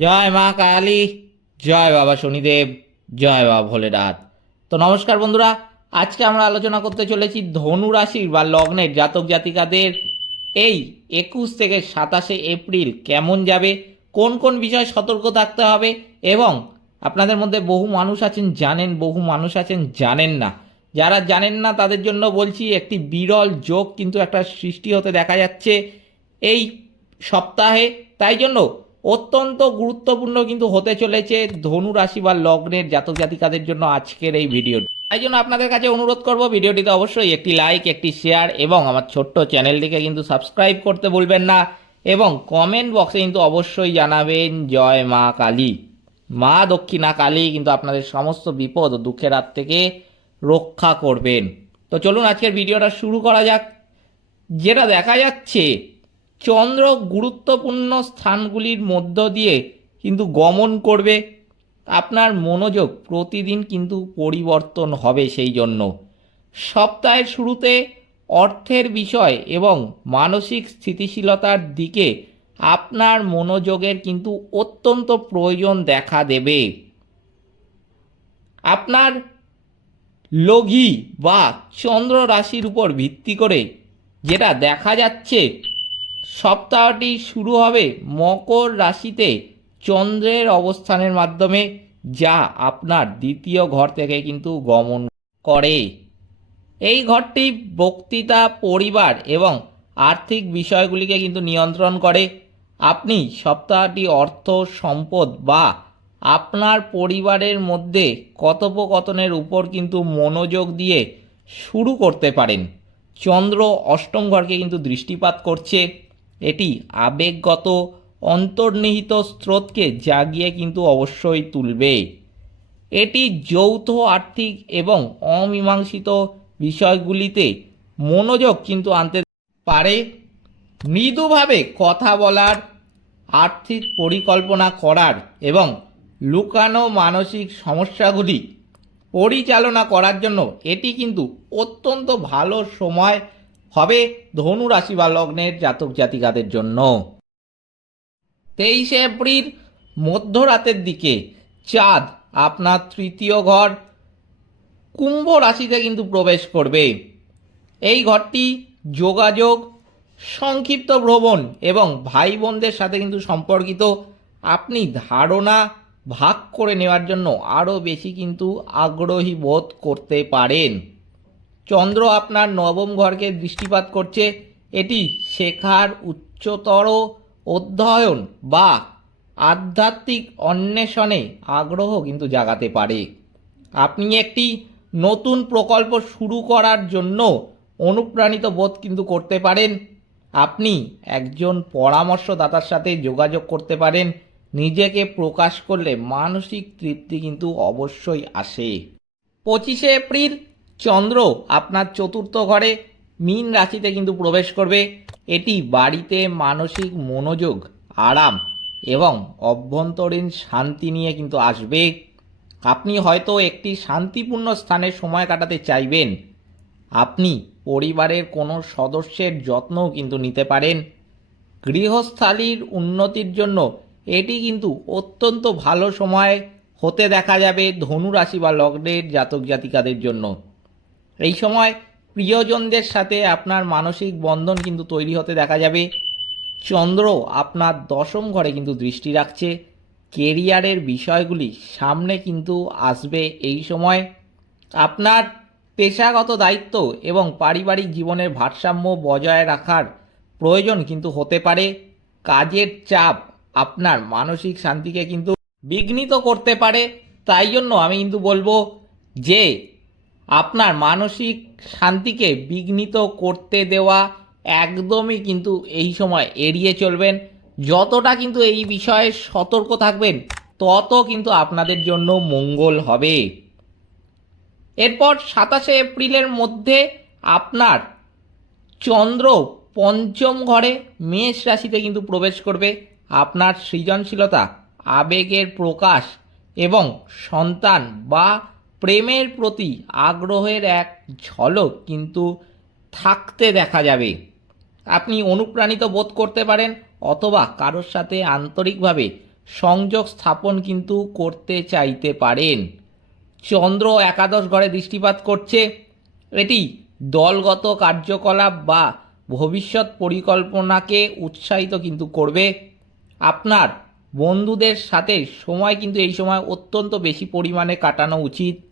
জয় মা কালী, জয় বাবা শনিদেব, জয় বাবা ভোলেনাথ। তো নমস্কার বন্ধুরা, আজকে আমরা আলোচনা করতে চলেছি ধনু রাশির বা লগ্নের জাতক জাতিকাদের এই একুশ থেকে সাতাশে এপ্রিল কেমন যাবে, কোন কোন বিষয়ে সতর্ক থাকতে হবে এবং আপনাদের মধ্যে বহু মানুষ আছেন, জানেন, বহু মানুষ আছেন, জানেন না। যারা জানেন না, তাদের জন্য বলছি একটি বিরল যোগ কিন্তু একটা সৃষ্টি হতে দেখা যাচ্ছে এই সপ্তাহে। তাই জন্য অত্যন্ত গুরুত্বপূর্ণ কিন্তু হতে চলেছে ধনু রাশি বা লগ্নের জাতক জাতিকাদের জন্য আজকের এই ভিডিও তাই জন্য আপনাদের কাছে অনুরোধ করব ভিডিওটিতে অবশ্যই একটি লাইক একটি শেয়ার এবং আমার ছোট্ট চ্যানেলটিকে কিন্তু সাবস্ক্রাইব করতে ভুলবেন না এবং কমেন্ট বক্সে কিন্তু অবশ্যই জানাবেন, জয় মা কালী। মা দক্ষিণা কালী কিন্তু আপনাদের সমস্ত বিপদ ও দুঃখের হাত থেকে রক্ষা করবেন। তো চলুন আজকের ভিডিওটা শুরু করা যাক। যেটা দেখা যাচ্ছে চন্দ্র গুরুত্বপূর্ণ স্থানগুলির মধ্য দিয়ে কিন্তু গমন করবে। আপনার মনোযোগ প্রতিদিন কিন্তু পরিবর্তন হবে সেই জন্য। সপ্তাহের শুরুতে অর্থের বিষয় এবং মানসিক স্থিতিশীলতার দিকে আপনার মনোযোগের কিন্তু অত্যন্ত প্রয়োজন দেখা দেবে। আপনার লগি বা চন্দ্র রাশির উপর ভিত্তি করে যেটা দেখা যাচ্ছে সপ্তাহটি শুরু হবে মকর রাশিতে চন্দ্রের অবস্থানের মাধ্যমে, যা আপনার দ্বিতীয় ঘর থেকে কিন্তু গমন করে। এই ঘরটি বক্তৃতা, পরিবার এবং আর্থিক বিষয়গুলিকে কিন্তু নিয়ন্ত্রণ করে। আপনি সপ্তাহটি অর্থ, সম্পদ বা আপনার পরিবারের মধ্যে কথোপকথনের উপর কিন্তু মনোযোগ দিয়ে শুরু করতে পারেন। চন্দ্র অষ্টম ঘরকে কিন্তু দৃষ্টিপাত করছে। এটি আবেগগত অন্তর্নিহিত স্রোতকে জাগিয়ে কিন্তু অবশ্যই তুলবে। এটি যৌথ আর্থিক এবং অমীমাংসিত বিষয়গুলিতে মনোযোগ কিন্তু আনতে পারে। মৃদুভাবে কথা বলার, আর্থিক পরিকল্পনা করার এবং লুকানো মানসিক সমস্যাগুলি পরিচালনা করার জন্য এটি কিন্তু অত্যন্ত ভালো সময় হবে ধনু রাশি বা লগ্নের জাতক জাতিকাদের জন্য। তেইশে এপ্রিল, মধ্যরাতের দিকে চাঁদ, আপনার তৃতীয় ঘর, কুম্ভ রাশিতে কিন্তু প্রবেশ করবে। এই ঘরটি যোগাযোগ, সংক্ষিপ্ত ভ্রমণ এবং ভাই বোনদের সাথে কিন্তু সম্পর্কিত। আপনি ধারণা ভাগ করে নেওয়ার জন্য আরও বেশি কিন্তু আগ্রহী বোধ করতে পারেন। চন্দ্র আপনার নবম ঘরকে দৃষ্টিপাত করছে। এটি শেখার উচ্চতর অধ্যয়ন বা আধ্যাত্মিক অন্বেষণে আগ্রহ কিন্তু জাগাতে পারে। আপনি একটি নতুন প্রকল্প শুরু করার জন্য অনুপ্রাণিত বোধ কিন্তু করতে পারেন। আপনি একজন পরামর্শদাতার সাথে যোগাযোগ করতে পারেন। নিজেকে প্রকাশ করলে মানসিক তৃপ্তি কিন্তু অবশ্যই আসে। পঁচিশে এপ্রিল চন্দ্র আপনার চতুর্থ ঘরে মীন রাশিতে কিন্তু প্রবেশ করবে। এটি বাড়িতে মানসিক মনোযোগ, আরাম এবং অভ্যন্তরীণ শান্তি নিয়ে কিন্তু আসবে। আপনি হয়তো একটি শান্তিপূর্ণ স্থানে সময় কাটাতে চাইবেন। আপনি পরিবারের কোনো সদস্যের যত্নও কিন্তু নিতে পারেন। গৃহস্থালির উন্নতির জন্য এটি কিন্তু অত্যন্ত ভালো সময় হতে দেখা যাবে ধনু রাশি বা লগ্নের জাতক জাতিকাদের জন্য। এই সময় প্রিয়জনদের সাথে আপনার মানসিক বন্ধন কিন্তু তৈরি হতে দেখা যাবে। চন্দ্র আপনার দশম ঘরে কিন্তু দৃষ্টি রাখছে। কেরিয়ারের বিষয়গুলি সামনে কিন্তু আসবে এই সময়। আপনার পেশাগত দায়িত্ব এবং পারিবারিক জীবনের ভারসাম্য বজায় রাখার প্রয়োজন কিন্তু হতে পারে। কাজের চাপ আপনার মানসিক শান্তিকে কিন্তু বিঘ্নিত করতে পারে। তাই জন্য আমি কিন্তু বলব যে আপনার মানসিক শান্তিকে বিঘ্নিত করতে দেওয়া একদমই কিন্তু এই সময় এড়িয়ে চলবেন। যতটা কিন্তু এই বিষয়ে সতর্ক থাকবেন, তত কিন্তু আপনাদের জন্য মঙ্গল হবে। এরপর সাতাশে এপ্রিলের মধ্যে আপনার চন্দ্র পঞ্চম ঘরে মেষ রাশিতে কিন্তু প্রবেশ করবে। আপনার সৃজনশীলতা, আবেগের প্রকাশ এবং সন্তান বা প্রেমের প্রতি আগ্রহের এক ঝলক কিন্তু থাকতে দেখা যাবে। আপনি অনুপ্রাণিত বোধ করতে পারেন অথবা কারোর সাথে আন্তরিকভাবে সংযোগ স্থাপন কিন্তু করতে চাইতে পারেন। চন্দ্র একাদশ ঘরে দৃষ্টিপাত করছে। এটি দলগত কার্যকলাপ বা ভবিষ্যৎ পরিকল্পনাকে উৎসাহিত কিন্তু করবে। আপনার বন্ধুদের সাথে সময় কিন্তু এই সময় অত্যন্ত বেশি পরিমাণে কাটানো উচিত।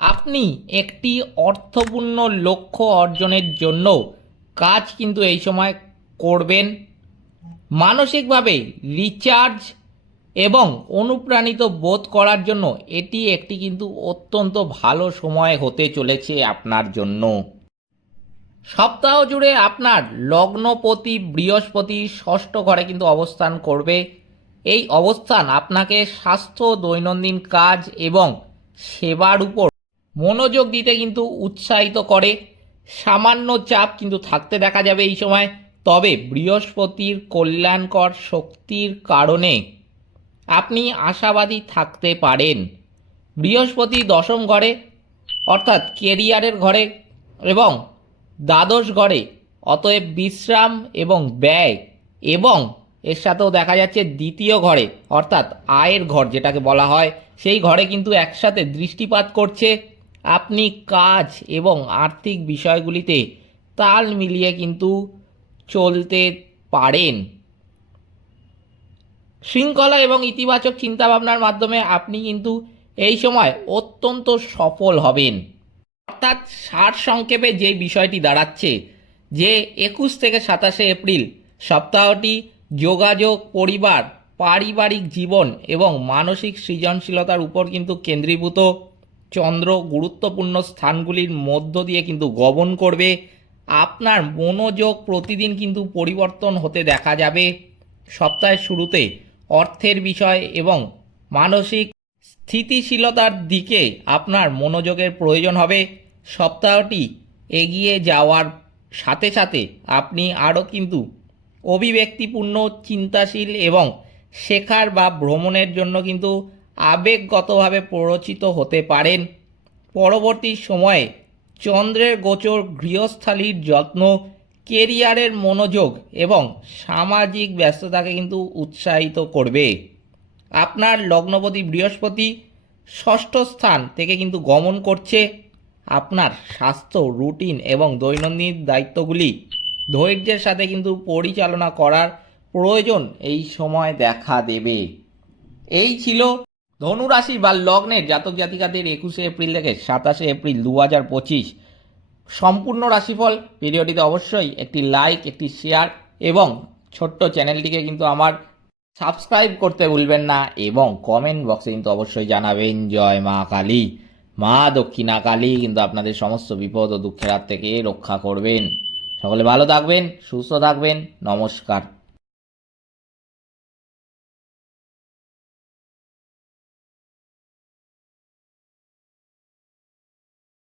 আপনি একটি অর্থপূর্ণ লক্ষ্য অর্জনের জন্য কাজ কিন্তু এই সময় করবেন। মানসিকভাবে রিচার্জ এবং অনুপ্রাণিত বোধ করার জন্য এটি একটি কিন্তু অত্যন্ত ভালো সময় হতে চলেছে আপনার জন্য। সপ্তাহ জুড়ে আপনার লগ্নপতি বৃহস্পতি ষষ্ঠ ঘরে কিন্তু অবস্থান করবে। এই অবস্থান আপনাকে স্বাস্থ্য, দৈনন্দিন কাজ এবং সেবার উপর মনোযোগ দিতে কিন্তু উৎসাহিত করে। সামান্য চাপ কিন্তু থাকতে দেখা যাবে এই সময়। তবে বৃহস্পতির কল্যাণকর শক্তির কারণে আপনি আশাবাদী থাকতে পারেন। বৃহস্পতি দশম ঘরে, অর্থাৎ কেরিয়ারের ঘরে এবং দ্বাদশ ঘরে। অতএব বিশ্রাম এবং ব্যয় এবং এর সাথেও দেখা যাচ্ছে দ্বিতীয় ঘরে, অর্থাৎ আয়ের ঘর যেটাকে বলা হয়, সেই ঘরে কিন্তু একসাথে দৃষ্টিপাত করছে। আপনি কাজ এবং আর্থিক বিষয়গুলিতে তাল মিলিয়ে কিন্তু চলতে পারেন। শৃঙ্খলা এবং ইতিবাচক চিন্তাভাবনার মাধ্যমে আপনি কিন্তু এই সময় অত্যন্ত সফল হবেন। অর্থাৎ সার সংক্ষেপে যে বিষয়টি দাঁড়াচ্ছে, যে একুশ থেকে সাতাশে এপ্রিল সপ্তাহটি যোগাযোগ, পরিবার, পারিবারিক জীবন এবং মানসিক সৃজনশীলতার উপর কিন্তু কেন্দ্রীভূত চন্দ্র গুরুত্বপূর্ণ স্থানগুলির মধ্য দিয়ে কিন্তু গমন করবে। আপনার মনোযোগ প্রতিদিন কিন্তু পরিবর্তন হতে দেখা যাবে। সপ্তাহের শুরুতে অর্থের বিষয় এবং মানসিক স্থিতিশীলতার দিকে আপনার মনোযোগের প্রয়োজন হবে। সপ্তাহটি এগিয়ে যাওয়ার সাথে সাথে আপনি আরও কিন্তু অভিব্যক্তিপূর্ণ, চিন্তাশীল এবং শেখার বা ভ্রমণের জন্য কিন্তু আবেগগতভাবে প্ররোচিত হতে পারেন। পরবর্তী সময়ে চন্দ্রের গোচর গৃহস্থালির যত্ন, কেরিয়ারের মনোযোগ এবং সামাজিক ব্যস্ততাকে কিন্তু উৎসাহিত করবে। আপনার লগ্নপতি বৃহস্পতি ষষ্ঠ স্থান থেকে কিন্তু গমন করছে। আপনার স্বাস্থ্য, রুটিন এবং দৈনন্দিন দায়িত্বগুলি ধৈর্যের সাথে কিন্তু পরিচালনা করার প্রয়োজন এই সময় দেখা দেবে। এই ছিল ধনুরাশি বা লগ্নের জাতক জাতিকাদের একুশে এপ্রিল থেকে সাতাশে এপ্রিল দু হাজার পঁচিশ সম্পূর্ণ রাশিফল। ভিডিওটিতে অবশ্যই একটি লাইক একটি শেয়ার এবং ছোট্ট চ্যানেলটিকে কিন্তু আমার সাবস্ক্রাইব করতে ভুলবেন না এবং কমেন্ট বক্সে কিন্তু অবশ্যই জানাবেন। জয় মা কালী। মা দক্ষিণা কালী কিন্তু আপনাদের সমস্ত বিপদ ও দুঃখের হাত থেকে রক্ষা করবেন। সকলে ভালো থাকবেন, সুস্থ থাকবেন। নমস্কার।